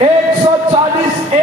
140A